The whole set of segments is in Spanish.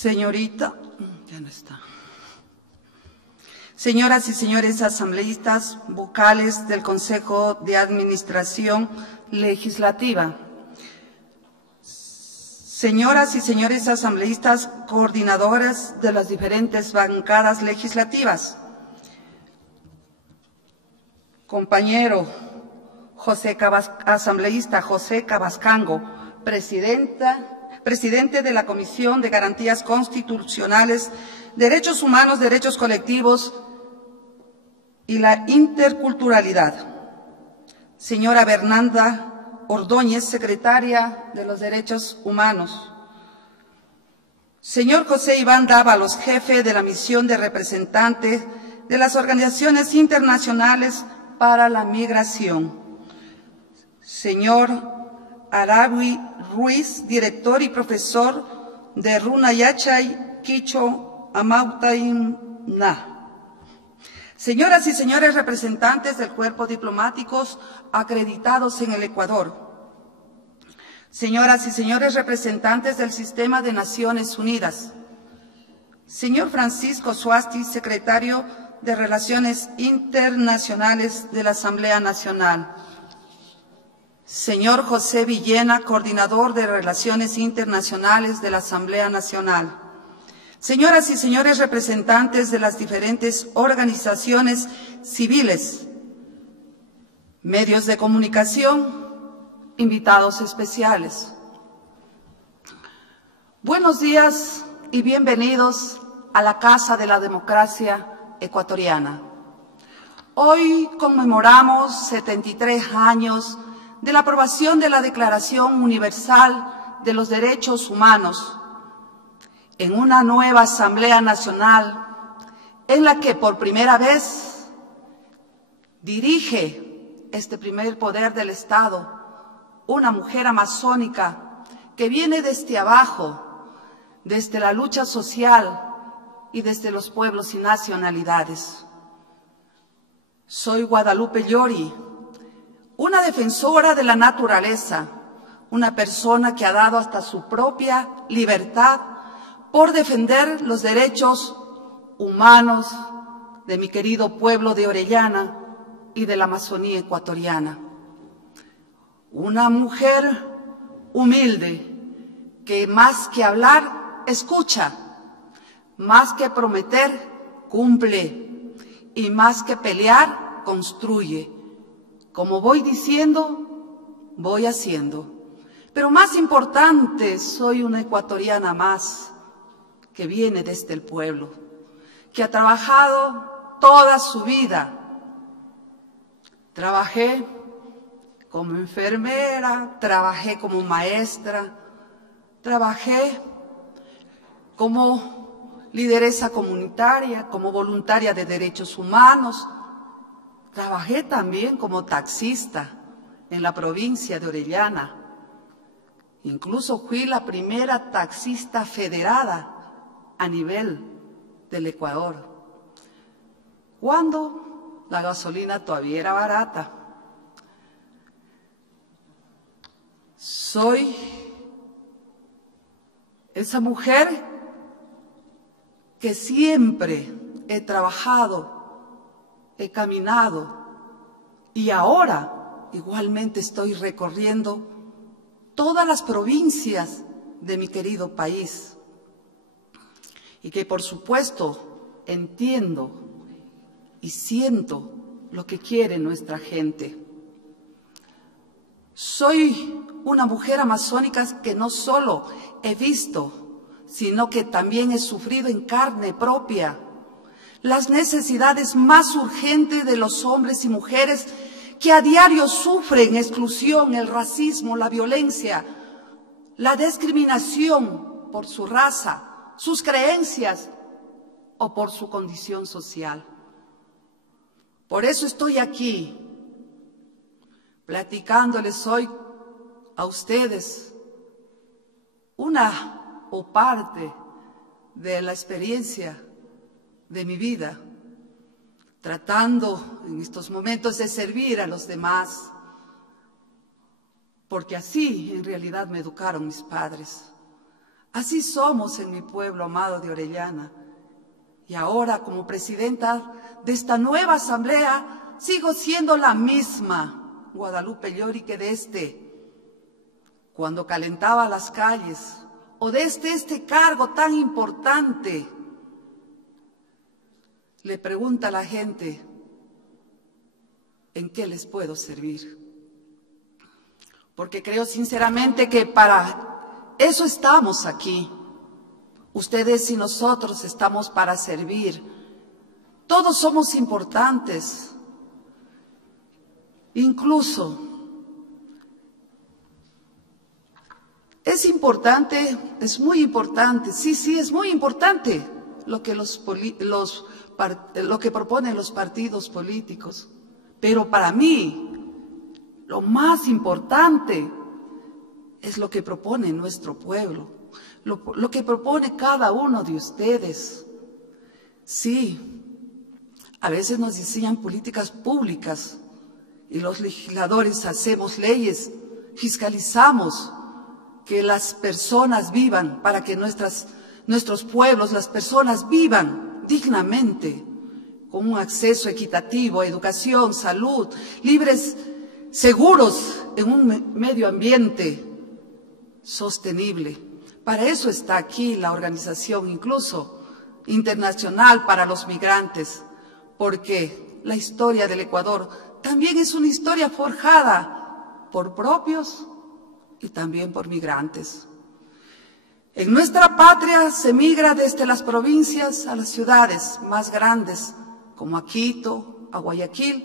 Señorita, ya no está. Señoras y señores asambleístas, vocales del Consejo de Administración Legislativa, señoras y señores asambleístas coordinadoras de las diferentes bancadas legislativas, compañero asambleísta José Cabascango, presidente de la Comisión de Garantías Constitucionales, Derechos Humanos, Derechos Colectivos y la Interculturalidad. Señora Bernanda Ordóñez, secretaria de los Derechos Humanos. Señor José Iván Dávalos, jefe de la misión de representantes de las organizaciones internacionales para la migración. Señor Arabi Ruiz, director y profesor de Runayachay Quicho Amautaimna. Señoras y señores representantes del cuerpo diplomáticos acreditados en el Ecuador. Señoras y señores representantes del Sistema de Naciones Unidas. Señor Francisco Suasti, secretario de Relaciones Internacionales de la Asamblea Nacional. Señor José Villena, coordinador de Relaciones Internacionales de la Asamblea Nacional. Señoras y señores representantes de las diferentes organizaciones civiles, medios de comunicación, invitados especiales. Buenos días y bienvenidos a la Casa de la Democracia Ecuatoriana. Hoy conmemoramos 73 años de la aprobación de la Declaración Universal de los Derechos Humanos, en una nueva Asamblea Nacional en la que por primera vez dirige este primer poder del Estado una mujer amazónica que viene desde abajo, desde la lucha social y desde los pueblos y nacionalidades. Soy Guadalupe Llori, una defensora de la naturaleza, una persona que ha dado hasta su propia libertad por defender los derechos humanos de mi querido pueblo de Orellana y de la Amazonía ecuatoriana. Una mujer humilde que más que hablar, escucha, más que prometer, cumple y más que pelear, construye. Como voy diciendo, voy haciendo. Pero más importante, soy una ecuatoriana más, que viene desde el pueblo, que ha trabajado toda su vida. Trabajé como enfermera, trabajé como maestra, trabajé como lideresa comunitaria, como voluntaria de derechos humanos, trabajé también como taxista en la provincia de Orellana. Incluso fui la primera taxista federada a nivel del Ecuador, cuando la gasolina todavía era barata. Soy esa mujer que siempre he trabajado, he caminado y ahora igualmente estoy recorriendo todas las provincias de mi querido país. Y que por supuesto entiendo y siento lo que quiere nuestra gente. Soy una mujer amazónica que no solo he visto, sino que también he sufrido en carne propia las necesidades más urgentes de los hombres y mujeres que a diario sufren exclusión, el racismo, la violencia, la discriminación por su raza, sus creencias o por su condición social. Por eso estoy aquí, platicándoles hoy a ustedes una o parte de la experiencia de mi vida, tratando en estos momentos de servir a los demás, porque así en realidad me educaron mis padres. Así somos en mi pueblo amado de Orellana. Y ahora, como presidenta de esta nueva asamblea, sigo siendo la misma Guadalupe Llori que cuando calentaba las calles, o desde este cargo tan importante. Le pregunta a la gente, ¿en qué les puedo servir? Porque creo sinceramente que para eso estamos aquí. Ustedes y nosotros estamos para servir. Todos somos importantes. Incluso es importante, es muy importante, sí, es muy importante lo que lo que proponen los partidos políticos. Pero para mí, lo más importante es lo que propone nuestro pueblo, lo que propone cada uno de ustedes. Sí, a veces nos diseñan políticas públicas y los legisladores hacemos leyes, fiscalizamos que las personas vivan, para que nuestros pueblos, las personas vivan dignamente, con un acceso equitativo a educación, salud, libres, seguros, en un medio ambiente sostenible. Para eso está aquí la organización incluso internacional para los migrantes, porque la historia del Ecuador también es una historia forjada por propios y también por migrantes. En nuestra patria se migra desde las provincias a las ciudades más grandes, como a Quito, a Guayaquil,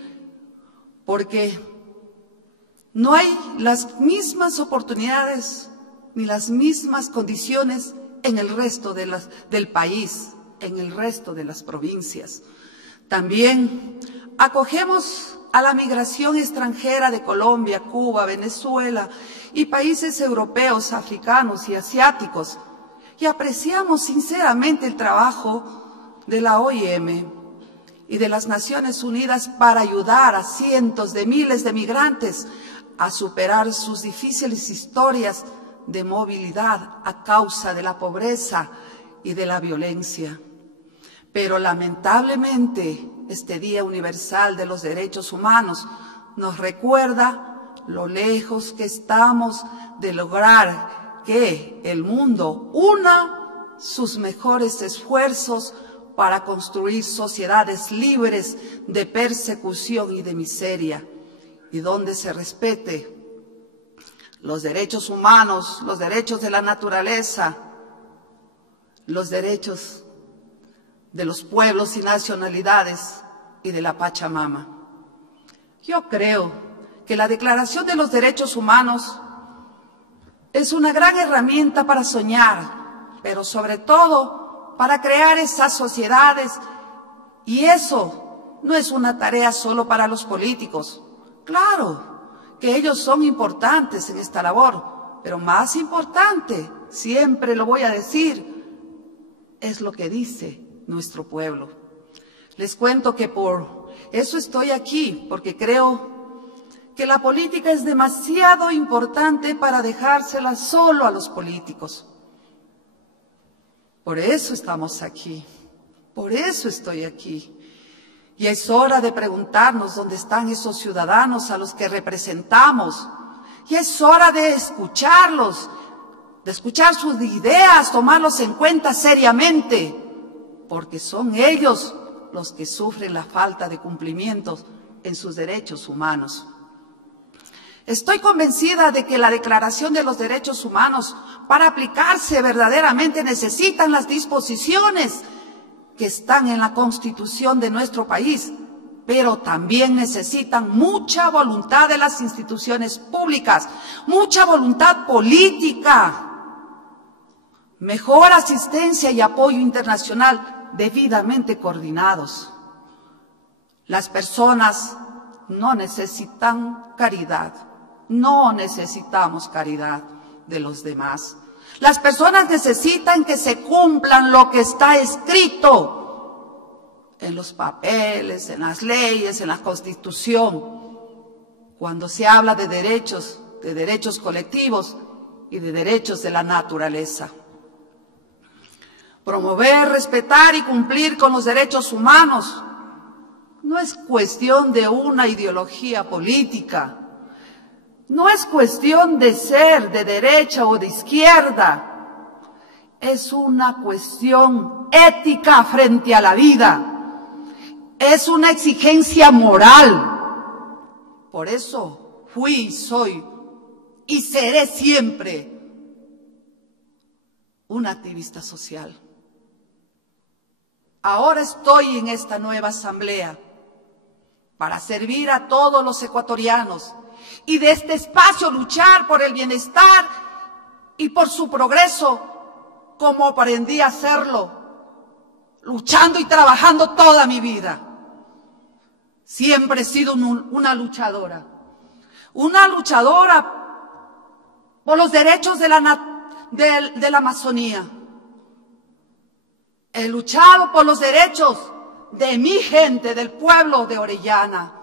porque no hay las mismas oportunidades ni las mismas condiciones en el resto del país, en el resto de las provincias. También acogemos a la migración extranjera de Colombia, Cuba, Venezuela y países europeos, africanos y asiáticos, y apreciamos sinceramente el trabajo de la OIM y de las Naciones Unidas para ayudar a cientos de miles de migrantes a superar sus difíciles historias de movilidad a causa de la pobreza y de la violencia. Pero lamentablemente este Día Universal de los Derechos Humanos nos recuerda lo lejos que estamos de lograr que el mundo una sus mejores esfuerzos para construir sociedades libres de persecución y de miseria, y donde se respete los derechos humanos, los derechos de la naturaleza, los derechos de los pueblos y nacionalidades y de la Pachamama. Yo creo que la Declaración de los Derechos Humanos es una gran herramienta para soñar, pero sobre todo para crear esas sociedades, y eso no es una tarea solo para los políticos. Claro que ellos son importantes en esta labor, pero más importante, siempre lo voy a decir, es lo que dice nuestro pueblo. Les cuento que por eso estoy aquí, porque creo que la política es demasiado importante para dejársela solo a los políticos. Por eso estamos aquí, por eso estoy aquí. Y es hora de preguntarnos dónde están esos ciudadanos a los que representamos. Y es hora de escucharlos, de escuchar sus ideas, tomarlos en cuenta seriamente, porque son ellos los que sufren la falta de cumplimientos en sus derechos humanos. Estoy convencida de que la Declaración de los Derechos Humanos, para aplicarse verdaderamente, necesitan las disposiciones que están en la Constitución de nuestro país, pero también necesitan mucha voluntad de las instituciones públicas, mucha voluntad política, mejor asistencia y apoyo internacional debidamente coordinados. Las personas no necesitan caridad, no necesitamos caridad de los demás. Las personas necesitan que se cumplan lo que está escrito en los papeles, en las leyes, en la Constitución. Cuando se habla de derechos colectivos y de derechos de la naturaleza. Promover, respetar y cumplir con los derechos humanos no es cuestión de una ideología política, no es cuestión de ser de derecha o de izquierda, es una cuestión ética frente a la vida, es una exigencia moral. Por eso fui, soy y seré siempre una activista social. Ahora estoy en esta nueva asamblea para servir a todos los ecuatorianos y de este espacio luchar por el bienestar y por su progreso como aprendí a hacerlo, luchando y trabajando toda mi vida. Siempre he sido una luchadora por los derechos de la Amazonía. He luchado por los derechos de mi gente, del pueblo de Orellana.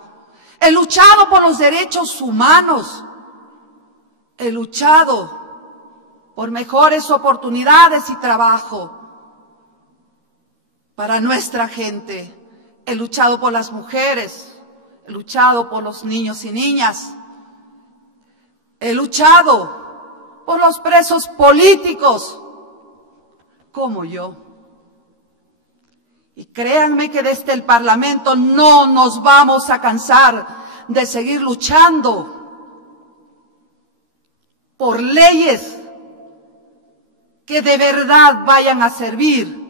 He luchado por los derechos humanos. He luchado por mejores oportunidades y trabajo para nuestra gente. He luchado por las mujeres. He luchado por los niños y niñas. He luchado por los presos políticos como yo. Y créanme que desde el Parlamento no nos vamos a cansar de seguir luchando por leyes que de verdad vayan a servir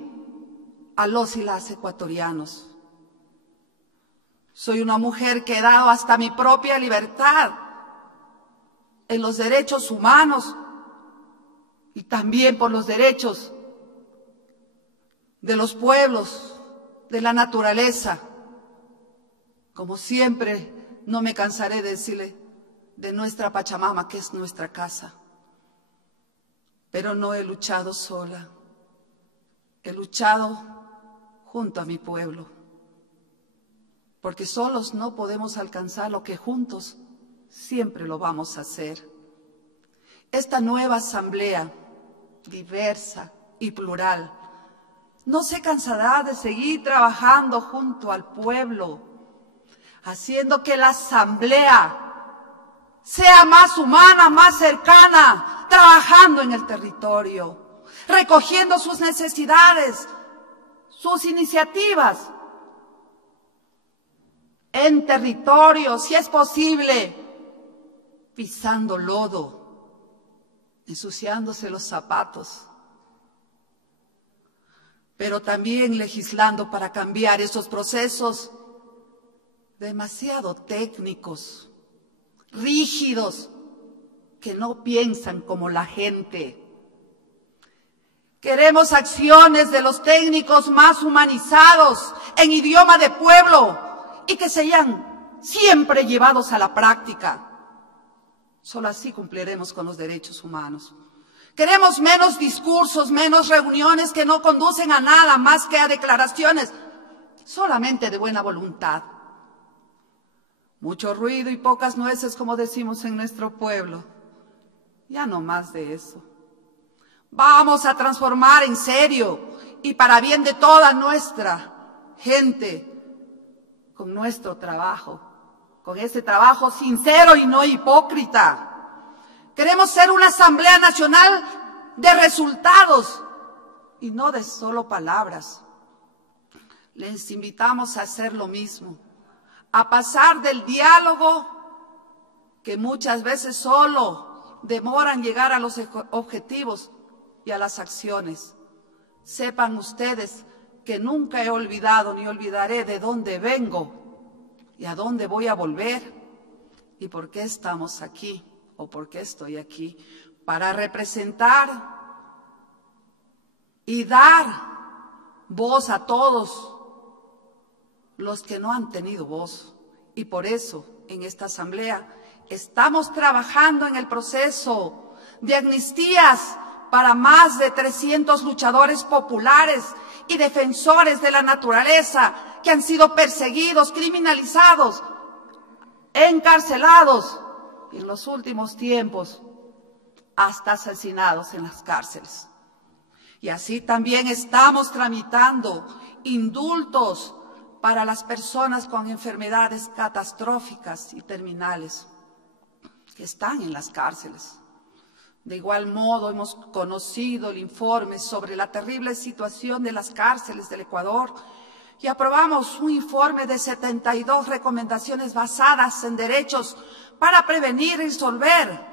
a los y las ecuatorianos. Soy una mujer que he dado hasta mi propia libertad en los derechos humanos y también por los derechos de los pueblos, de la naturaleza. Como siempre, no me cansaré de decirle de nuestra Pachamama, que es nuestra casa. Pero no he luchado sola, he luchado junto a mi pueblo, porque solos no podemos alcanzar lo que juntos siempre lo vamos a hacer. Esta nueva asamblea, diversa y plural, no se cansará de seguir trabajando junto al pueblo, haciendo que la asamblea sea más humana, más cercana, trabajando en el territorio, recogiendo sus necesidades, sus iniciativas en territorio, si es posible, pisando lodo, ensuciándose los zapatos, pero también legislando para cambiar esos procesos demasiado técnicos, rígidos, que no piensan como la gente. Queremos acciones de los técnicos más humanizados, en idioma de pueblo, y que sean siempre llevados a la práctica. Solo así cumpliremos con los derechos humanos. Queremos menos discursos, menos reuniones que no conducen a nada más que a declaraciones solamente de buena voluntad. Mucho ruido y pocas nueces, como decimos en nuestro pueblo. Ya no más de eso. Vamos a transformar en serio y para bien de toda nuestra gente con nuestro trabajo, con ese trabajo sincero y no hipócrita. Queremos ser una Asamblea Nacional de resultados y no de solo palabras. Les invitamos a hacer lo mismo, a pasar del diálogo, que muchas veces solo demoran llegar a los objetivos y a las acciones. Sepan ustedes que nunca he olvidado ni olvidaré de dónde vengo y a dónde voy a volver y por qué estamos aquí. ¿O por qué estoy aquí? Para representar y dar voz a todos los que no han tenido voz. Y por eso, en esta asamblea, estamos trabajando en el proceso de amnistías para más de 300 luchadores populares y defensores de la naturaleza que han sido perseguidos, criminalizados, encarcelados, y en los últimos tiempos hasta asesinados en las cárceles. Y así también estamos tramitando indultos para las personas con enfermedades catastróficas y terminales que están en las cárceles. De igual modo, hemos conocido el informe sobre la terrible situación de las cárceles del Ecuador y aprobamos un informe de 72 recomendaciones basadas en derechos para prevenir y resolver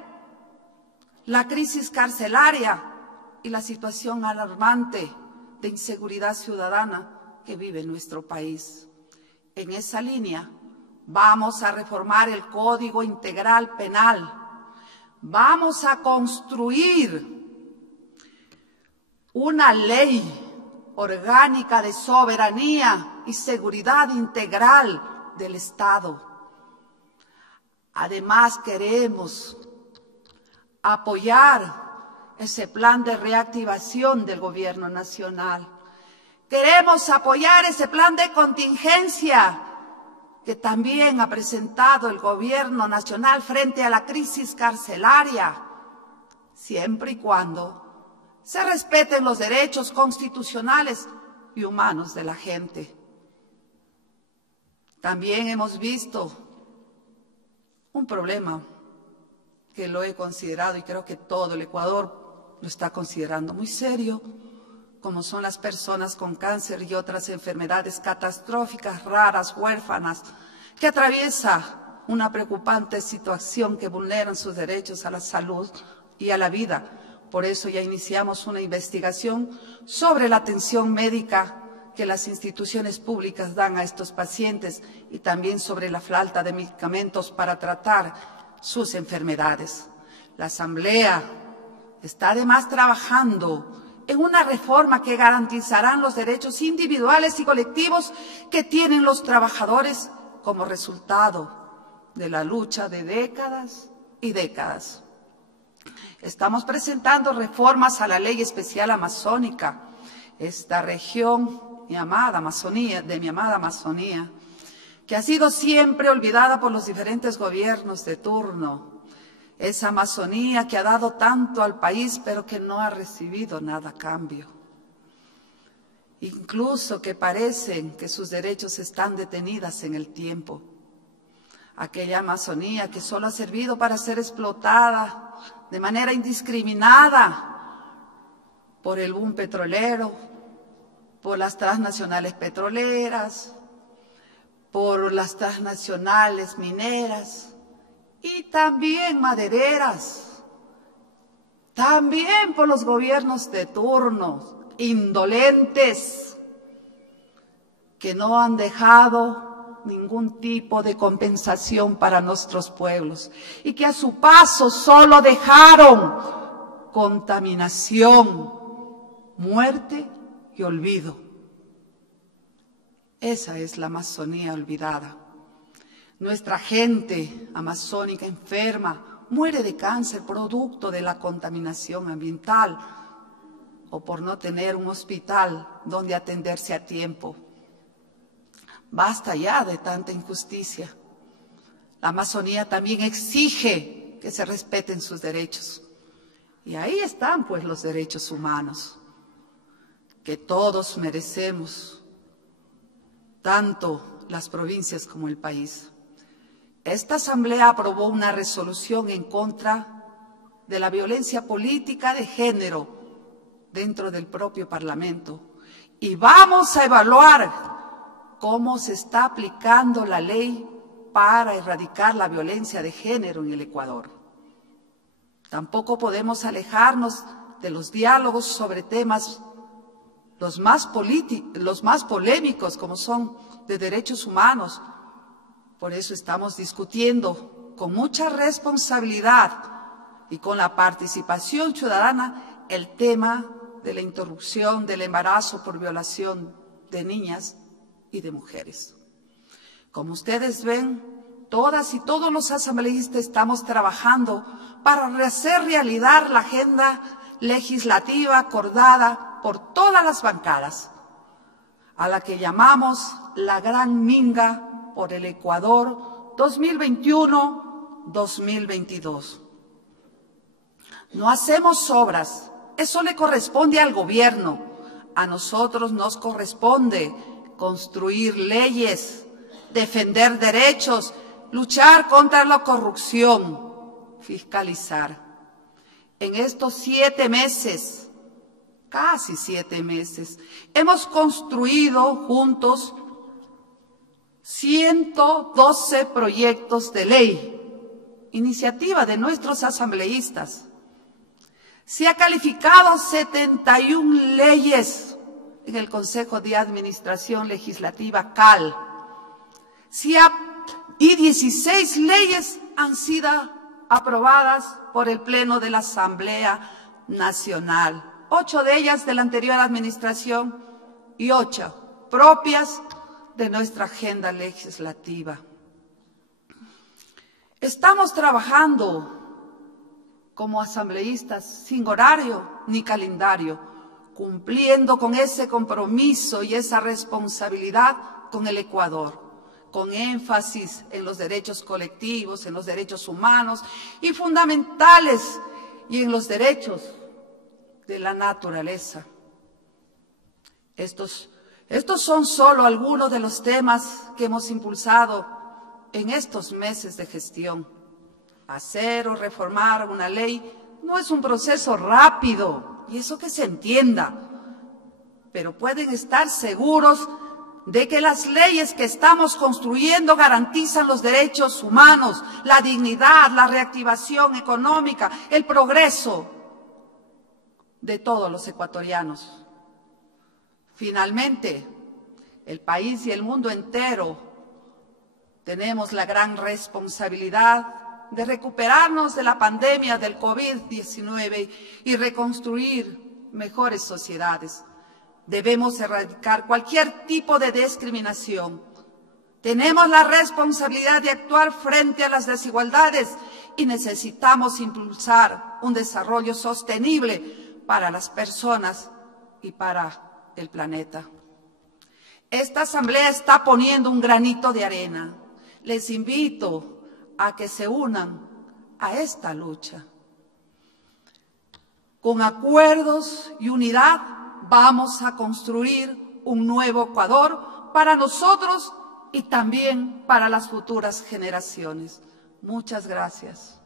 la crisis carcelaria y la situación alarmante de inseguridad ciudadana que vive nuestro país. En esa línea, vamos a reformar el Código Integral Penal. Vamos a construir una ley orgánica de soberanía y seguridad integral del Estado. Además, queremos apoyar ese plan de reactivación del Gobierno Nacional. Queremos apoyar ese plan de contingencia que también ha presentado el Gobierno Nacional frente a la crisis carcelaria, siempre y cuando se respeten los derechos constitucionales y humanos de la gente. También hemos visto un problema que lo he considerado y creo que todo el Ecuador lo está considerando muy serio, como son las personas con cáncer y otras enfermedades catastróficas, raras, huérfanas, que atraviesa una preocupante situación que vulneran sus derechos a la salud y a la vida. Por eso ya iniciamos una investigación sobre la atención médica que las instituciones públicas dan a estos pacientes y también sobre la falta de medicamentos para tratar sus enfermedades. La Asamblea está además trabajando en una reforma que garantizará los derechos individuales y colectivos que tienen los trabajadores como resultado de la lucha de décadas y décadas. Estamos presentando reformas a la Ley Especial Amazónica, esta región llamada Amazonía, de mi amada Amazonía, que ha sido siempre olvidada por los diferentes gobiernos de turno. Esa Amazonía que ha dado tanto al país, pero que no ha recibido nada a cambio. Incluso que parecen que sus derechos están detenidas en el tiempo. Aquella Amazonía que solo ha servido para ser explotada de manera indiscriminada por el boom petrolero, por las transnacionales petroleras, por las transnacionales mineras, y también madereras, también por los gobiernos de turno, indolentes, que no han dejado ningún tipo de compensación para nuestros pueblos y que a su paso solo dejaron contaminación, muerte y olvido. Esa es la Amazonía olvidada. Nuestra gente amazónica enferma muere de cáncer producto de la contaminación ambiental o por no tener un hospital donde atenderse a tiempo. Basta ya de tanta injusticia. La Amazonía también exige que se respeten sus derechos. Y ahí están pues los derechos humanos que todos merecemos, tanto las provincias como el país. Esta Asamblea aprobó una resolución en contra de la violencia política de género dentro del propio Parlamento y vamos a evaluar cómo se está aplicando la ley para erradicar la violencia de género en el Ecuador. Tampoco podemos alejarnos de los diálogos sobre temas los más polémicos como son de derechos humanos. Por eso estamos discutiendo con mucha responsabilidad y con la participación ciudadana el tema de la interrupción del embarazo por violación de niñas y de mujeres. Como ustedes ven, todas y todos los asambleístas estamos trabajando para hacer realidad la agenda legislativa acordada por todas las bancadas, a la que llamamos la Gran Minga por el Ecuador 2021-2022. No hacemos obras eso le corresponde al gobierno. A nosotros nos corresponde construir leyes, defender derechos, luchar contra la corrupción, fiscalizar. En estos 7 meses, casi 7 meses, hemos construido juntos 112 proyectos de ley, iniciativa de nuestros asambleístas. Se ha calificado 71 leyes en el Consejo de Administración Legislativa CAL. Y 16 leyes han sido aprobadas por el Pleno de la Asamblea Nacional. 8 de ellas de la anterior administración y 8 propias de nuestra agenda legislativa. Estamos trabajando como asambleístas sin horario ni calendario, cumpliendo con ese compromiso y esa responsabilidad con el Ecuador, con énfasis en los derechos colectivos, en los derechos humanos y fundamentales y en los derechos de la naturaleza. Estos son solo algunos de los temas que hemos impulsado en estos meses de gestión. Hacer o reformar una ley no es un proceso rápido, y eso que se entienda, pero pueden estar seguros de que las leyes que estamos construyendo garantizan los derechos humanos, la dignidad, la reactivación económica, el progreso de todos los ecuatorianos. Finalmente, el país y el mundo entero tenemos la gran responsabilidad de recuperarnos de la pandemia del COVID-19 y reconstruir mejores sociedades. Debemos erradicar cualquier tipo de discriminación. Tenemos la responsabilidad de actuar frente a las desigualdades y necesitamos impulsar un desarrollo sostenible para las personas y para el planeta. Esta asamblea está poniendo un granito de arena. Les invito a que se unan a esta lucha. Con acuerdos y unidad vamos a construir un nuevo Ecuador para nosotros y también para las futuras generaciones. Muchas gracias.